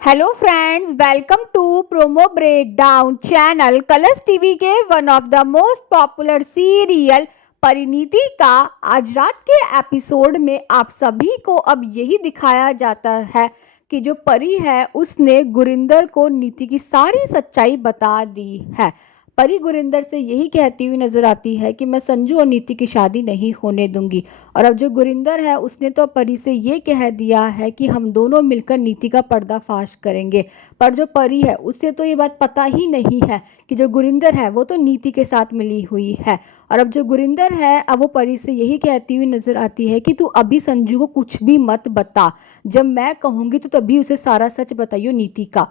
Hello friends, welcome to promo breakdown channel. Colors TV के one of the most popular serial Parineeti का आज रात के एपिसोड में आप सभी को अब यही दिखाया जाता है कि जो परी है उसने गुरिंदर को नीति की सारी सच्चाई बता दी है। परी गुरिंदर से यही कहती हुई नजर आती है कि मैं संजू और नीति की शादी नहीं होने दूंगी। और अब जो गुरिंदर है उसने तो परी से ये कह दिया है कि हम दोनों मिलकर नीति का पर्दाफाश करेंगे। पर जो परी है उससे तो ये बात पता ही नहीं है कि जो गुरिंदर है वो तो नीति के साथ मिली हुई है। और अब जो गुरिंदर है अब वो परी से यही कहती हुई नजर आती है कि तू अभी संजू को कुछ भी मत बता, जब मैं कहूंगी तो तभी उसे सारा सच बताइयो नीति का।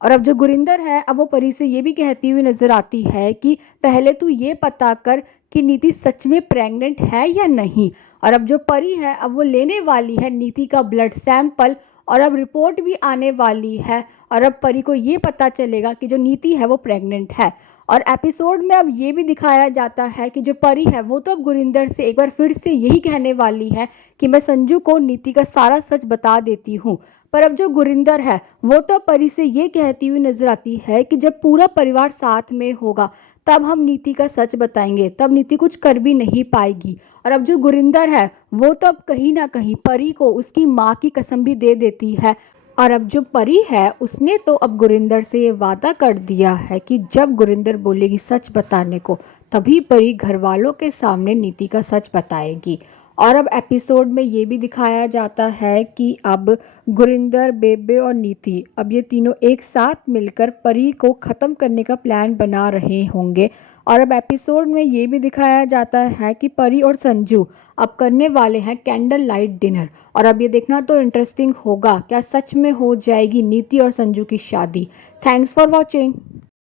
और अब जो गुरिंदर है अब वो परी से ये भी कहती हुई नजर आती है कि पहले तू ये पता कर कि नीति सच में प्रेग्नेंट है या नहीं। और अब जो परी है अब वो लेने वाली है नीति का ब्लड सैंपल और अब रिपोर्ट भी आने वाली है। और अब परी को ये पता चलेगा कि जो नीति है वो प्रेग्नेंट है। और एपिसोड में अब ये भी दिखाया जाता है कि जो परी है वो तो अब गुरिंदर से एक बार फिर से यही कहने वाली है कि मैं संजू को नीति का सारा सच बता देती हूँ। पर अब जो गुरिंदर है वो तो परी से ये कहती हुई नजर आती है कि जब पूरा परिवार साथ में होगा तब हम नीति का सच बताएंगे, तब नीति कुछ कर भी नहीं पाएगी। और अब जो गुरिंदर है वो तो अब कहीं ना कहीं परी को उसकी माँ की कसम भी दे देती है। और अब जो परी है उसने तो अब गुरिंदर से ये वादा कर दिया है कि जब गुरिंदर बोलेगी सच बताने को तभी परी घर वालों के सामने नीति का सच बताएगी। और अब एपिसोड में ये भी दिखाया जाता है कि अब गुरिंदर, बेबे और नीति अब ये तीनों एक साथ मिलकर परी को ख़त्म करने का प्लान बना रहे होंगे। और अब एपिसोड में ये भी दिखाया जाता है कि परी और संजू अब करने वाले हैं कैंडल लाइट डिनर। और अब ये देखना तो इंटरेस्टिंग होगा, क्या सच में हो जाएगी नीति और संजू की शादी। Thanks for watching.